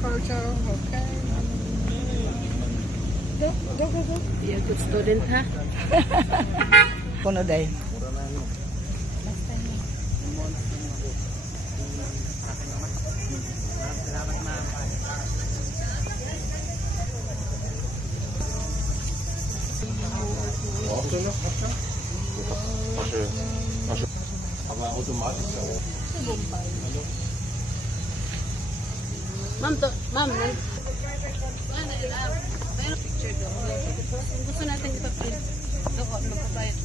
agriculture, okay. Go. Be a good student, ha? Kuno day. Aber automatisch auch. Ma'am, gusto natin ipa-print. Doko, magpabayad.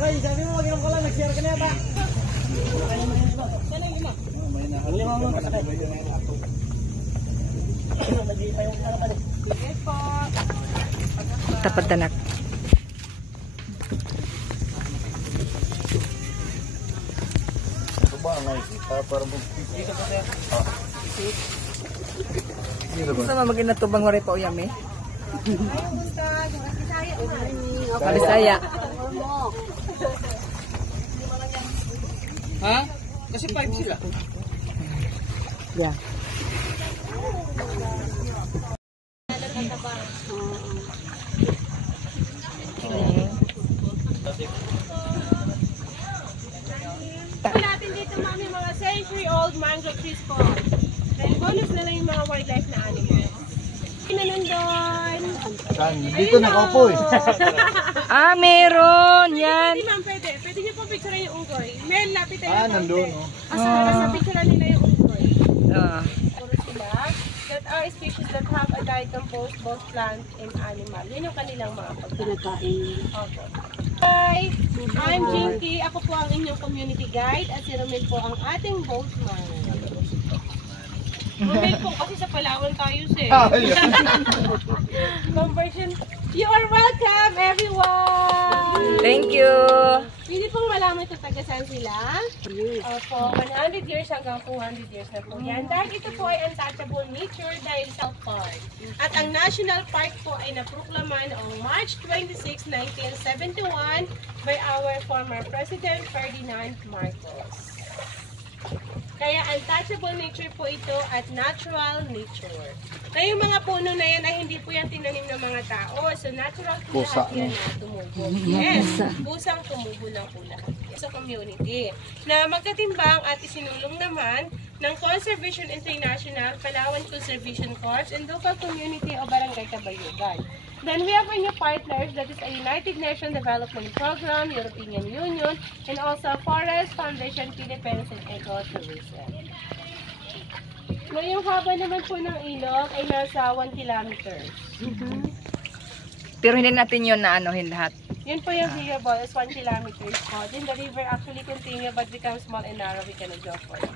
Hoy, sabi mo mag-inom ko lang, nag-share ka na ba? Tapat tanak. Sama maging natubang wari pa uyam eh. Bisaya. Ha? Kasi 5 sila. Yeah. Natin dito mami mga century-old mangrove trees po. Then bonus na lang yung mga wildlife na animals. Sino nandun? Saan? Dito nakaupo eh. Ah, meron! Yan! Hindi ma'am, pwede. Pwede niyo po picturean yung unggoy. Mel, lapit tayo. Nandun oh. Para sa picturean nila yung unggoy. Ah. Puro sila. That are species that have a diet composed both plant and animal. Yun yung kanilang mga Pinakain. Opo. Hi! I'm Jinky. Ako po ang inyong community guide at si Romel po ang ating boatman. Romel po kasi sa Palawan tayo Conversion. You are welcome everyone! Thank you! Pwede pong malaman kung taga saan sila? Opo, 100 years hanggang 200 years na po yan. Dahil ito po ay untouchable nature dahil sa park. At ang National Park po ay naproklaman noong March 26, 1971 by our former President Ferdinand Marcos. Kaya untouchable nature po ito at natural nature. Na yung mga puno na yan ay hindi po yan tinanim ng mga tao. So natural po lahat yan na tumubo. Yes, pusang tumubo lang po lahat sa community. Na magkatimbang at isinulong naman ng Conservation International, Palawan Conservation Corps, and local community o Barangay Kabayugan. Then we have our new partners, that is a United Nations Development Program, European Union, and also Forest Foundation Philippines and Ecotourism. Ngayong haba naman po ng ilog ay nasa 1 kilometer. Pero hindi natin yun na anuhin lahat. Yun po yung viewable is 1 kilometer po. Then the river actually continue but becomes small and narrow, we cannot go for it.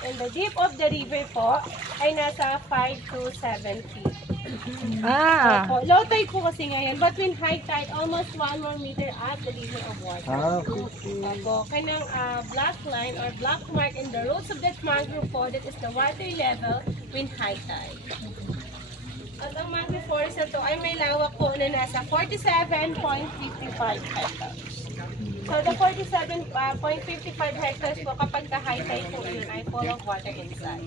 And the deep of the river po ay nasa 5 to 7 feet. Ah! Opo. Low tide po kasi ngayon, but when high tide, almost 1 more meter at the level of water. Opo. Kanang black line or black mark in the roots of that mangrove po, that is the water level when high tide. At ang mangrove forest na to ay may lawak po na nasa 47.55 hectares. So the 47.55 hectares po kapag the high tide po yun ay full of water inside.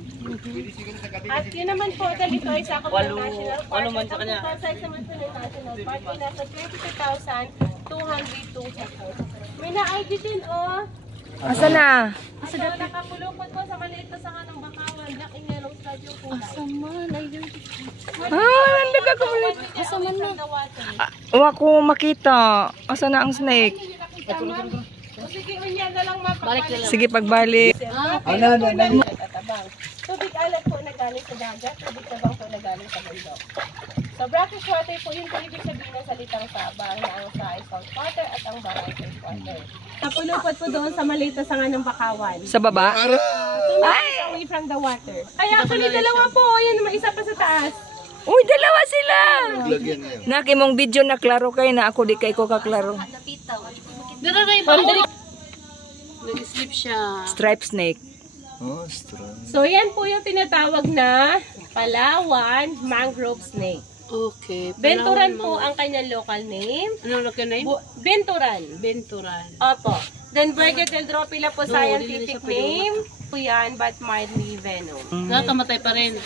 At yun naman po dahil ito ay sakop ng National Park. At ang total size naman po ng National Park ay nasa 22,202 hectares. May na-ID din oh. Asa na? Asa na nakapulupot po sa maliit na sanga ng Bakawan. Jack in Yellow Stad yung kulay. Asa man? Ayun. Nandun ka kulit. Asa man na? Huwag ko makita. Asa na ang snake? Sige, unya na lang mapapalik. Sige, pagbalik. Tubig alat po na galing sa dagat, tubig tabang po na galing sa bundok. So brackish water po yun po ibig sabihin ng salitang Sabang na ang sa salt water at ang barang fresh water. Napulupot po doon sa maliit na sanga ng Bakawan. Sa baba? 2 meters away from the water. Ay, actually dalawa po, yan, may isa pa sa taas. Uy, dalawa sila! Naki mong video na klaro kayo na ako di kay ko kaklaro. Dararay ba? Nag-sleep siya. Striped snake. So yan po yung tinatawag na Palawan mangrove snake. Okay. Benturan po ang kanyang local name. Ano local name? Benturan. Benturan. Opo. Then Bergedeldropila po No, scientific hindi siya name. Po yan, but mildly venom. Nakamatay pa rin.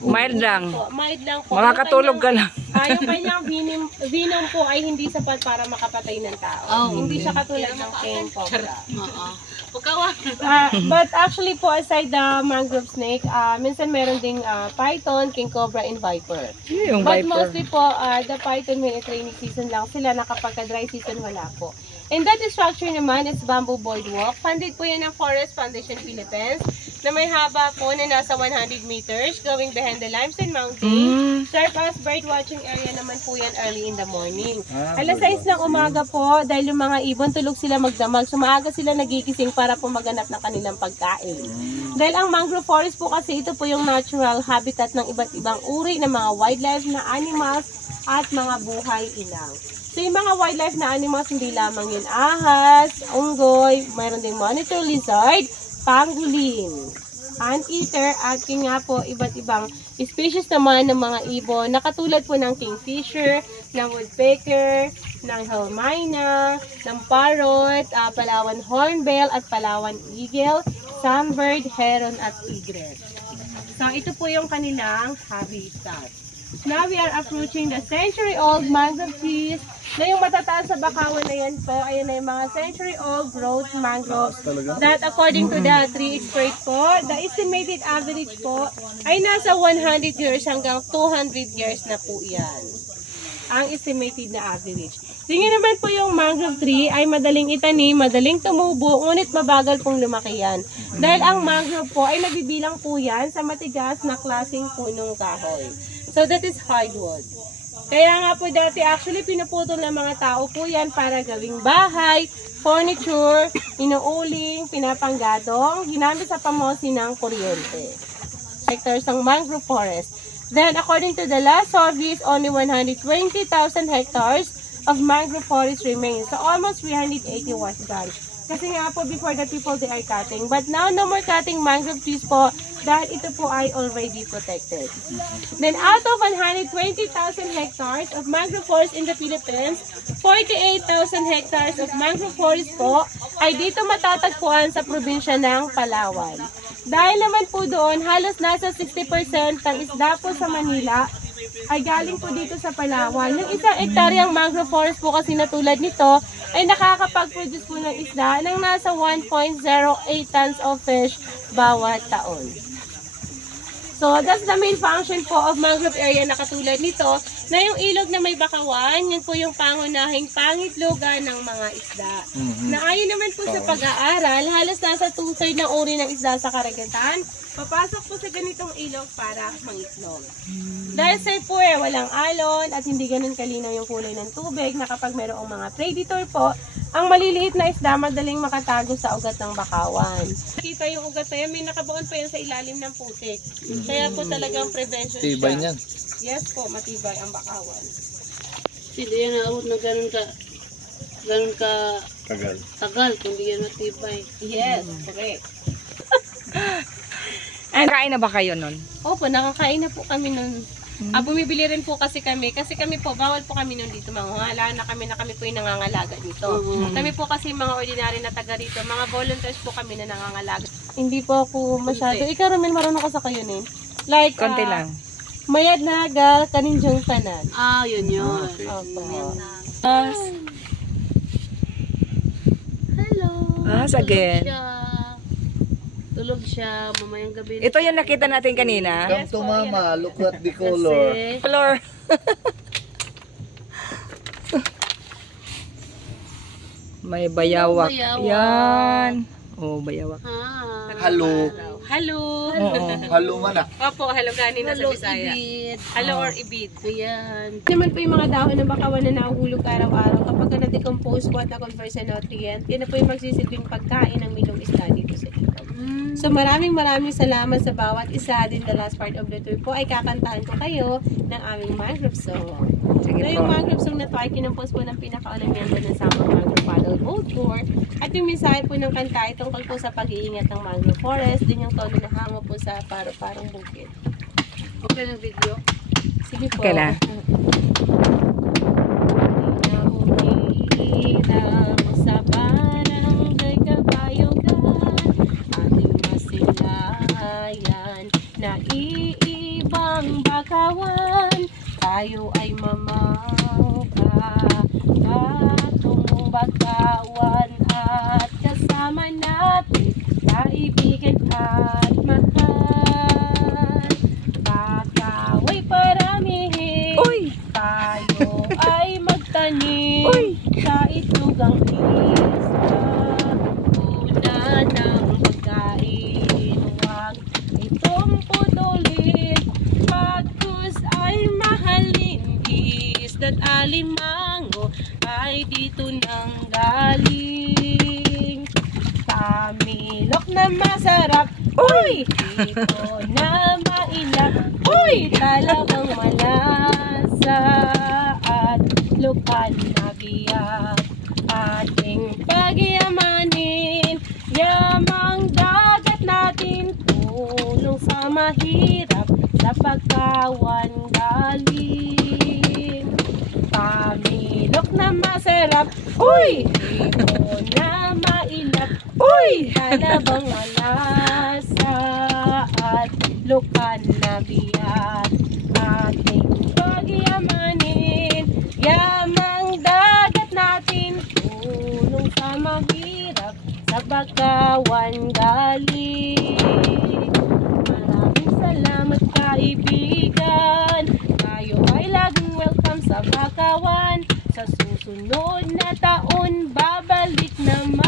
Mild lang. Po, mild lang po. Makakatulog ka lang. Yung kanyang venom po ay hindi sapat para makapatay ng tao. Oh, Hindi siya katulad ng cane cobra. Oo. Pagkawa. But actually po, aside the mangrove snake, minsan meron ding python, king cobra, and viper. Yung But viper. mostly po, the python may rainy season lang sila na kapag dry season wala po. And that structure naman is bamboo boardwalk. Funded po yan ng Forest Foundation Philippines na may haba po na nasa 100 meters going behind the limestone mountain. Serve as bird watching area naman po yan early in the morning. Alas 6 ng umaga po, dahil yung mga ibon tulog sila magdamag, so maaga sila nagigising para po maganap ng kanilang pagkain. Dahil ang mangrove forest po kasi ito po yung natural habitat ng iba't ibang uri ng mga wildlife na animals at mga buhay ilang. So yung mga wildlife na animals, hindi lamang yun ahas, unggoy, mayroon ding monitor lizard, pangolin, anteater, at yun nga po, iba't ibang species naman ng mga ibon na katulad po ng kingfisher, ng woodpecker, ng helmina, ng parrot, Palawan hornbill at Palawan eagle, sunbird, heron at tigre. So ito po yung kanilang habitat. Now we are approaching the century-old mangrove trees na yung matataas sa bakawan na yan po, ayan na yung mga century-old growth mangrove that according to the tree expert po, the estimated average po ay nasa 100 years hanggang 200 years na po yan. Ang estimated na average. Tingnan naman po yung mangrove tree ay madaling itanim, madaling tumubo, ngunit mabagal pong lumaki yan. Dahil ang mangrove po ay nabibilang po yan sa matigas na klaseng punong kahoy. So that is hardwood. Kaya nga po dati actually pinuputol ng mga tao po yan para gawing bahay, furniture, inuuling, pinapanggatong, ginamit sa pamosi ng kuryente. Hectares ng mangrove forest. Then according to the last surveys, only 120,000 hectares of mangrove forest remains. So almost 380 was gone. Kasi nga po before the people they are cutting. But now no more cutting mangrove trees po dahil ito po ay already protected. Then out of 120,000 hectares of mangrove forest in the Philippines, 48,000 hectares of mangrove forest po ay dito matatagpuan sa probinsya ng Palawan. Dahil naman po doon, halos nasa 60% ng isda po sa Manila ay galing po dito sa Palawan. Yung isang hektaryang mangrove forest po kasi na tulad nito ay nakakapag-produce po ng isda ng nasa 1.08 tons of fish bawat taon. So, that's the main function po of mangrove area na katulad nito, na yung ilog na may bakawan, yun po yung pangunahing pangitlogan ng mga isda. Na ayon naman po sa pag-aaral, halos nasa 2/3 ng uri ng isda sa karagatan, papasok po sa ganitong ilog para mangitlog. Dahil safe po walang alon at hindi ganun kalinaw yung kulay ng tubig na kapag mayroong mga predator po, ang maliliit na isda madaling makatago sa ugat ng bakawan. Nakita yung ugat na yan, may nakabaon pa yan sa ilalim ng putik. Kaya po talagang prevention siya. Tibay niyan. Yes po, matibay ang bakawan. Hindi yan naabot na ganun ka Tagal. tagal, kundi yan matibay. Yes, correct. Kain na ba kayo nun? Opo, nakakain na po kami nun. Bumibili rin po kasi kami po, bawal po kami nun dito, mangungala na kami po yung nangangalaga dito. Kami po kasi mga ordinary na taga rito, mga volunteers po kami na nangangalaga. Hindi po ako masyado, ikaw Romel, marunong ka sa kayo eh. Like, Konti lang. Mayad naga, kanindyong tanan. Yun yun. Opo. Hello. Again. Tulog siya, mamayang gabi. Ito yung nakita natin kanina. Come to mama, look at the color. Kasi, Color. May bayawak. Bayawak. Yan. Oh, bayawak. Halo. Hello. Oo. Halo man ah. Opo, hello gani na sa hello, Bisaya. ibid. Hello or ibid. Ayan. Naman po yung mga dahon ng bakawan na nahuhulog araw-araw kapag na-decompose po at na-convert sa nutrient, yan na po yung magsisilbing pagkain ng milong isda dito sa ilog. So maraming salamat sa bawat isa. Din the last part of the tour po ay kakantahan ko kayo ng aming mangrove song. Sige Na po. yung mangrove song na to ay kinampos po ng pinakaulang member ng Samang Mangrove Paddle Boat Tour. At yung mensahe po ng kanta ay tungkol po sa pag-iingat ng mangrove forest. Din yung tono na hango po sa paro-parong bukid. Okay ng video. Sige po. Okay na. Hirap sa barangay Kabayogan, ating masilayan, naiibang bakawan, tayo ay mamangka, patungong bakawan at kasama natin, kaibigan at mahal. Bakaway paramihin, Uy! tayo ay magtanim. Uy! Sa itugang isa, una ng pagkain, huwag itong putulin. Pagkus ay mahalin, isda't alimango ay dito nang galing. Tamilok na masarap, uy! Dito na mailap, uy! Talagang malasa at lokal na biyak. Ating pagyamanin, yamang dagat natin, tulong sa mahirap, sa pagkawan galing. Pamilok na masarap, uy! Dito na mailap, uy! Talabang malasa at lokal na biyak. Ating pagyamanin, yamang dagat natin, tulong sa mahirap, sa bakawan galing. Maraming salamat kaibigan, tayo ay laging welcome sa bakawan. Sa susunod na taon, babalik naman.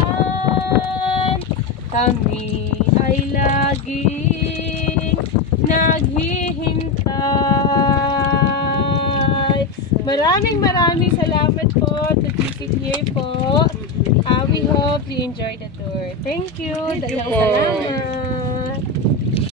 Kami ay laging naghihintay. Maraming salamat po to visit here po. We hope you enjoy the tour. Thank you. Salamat.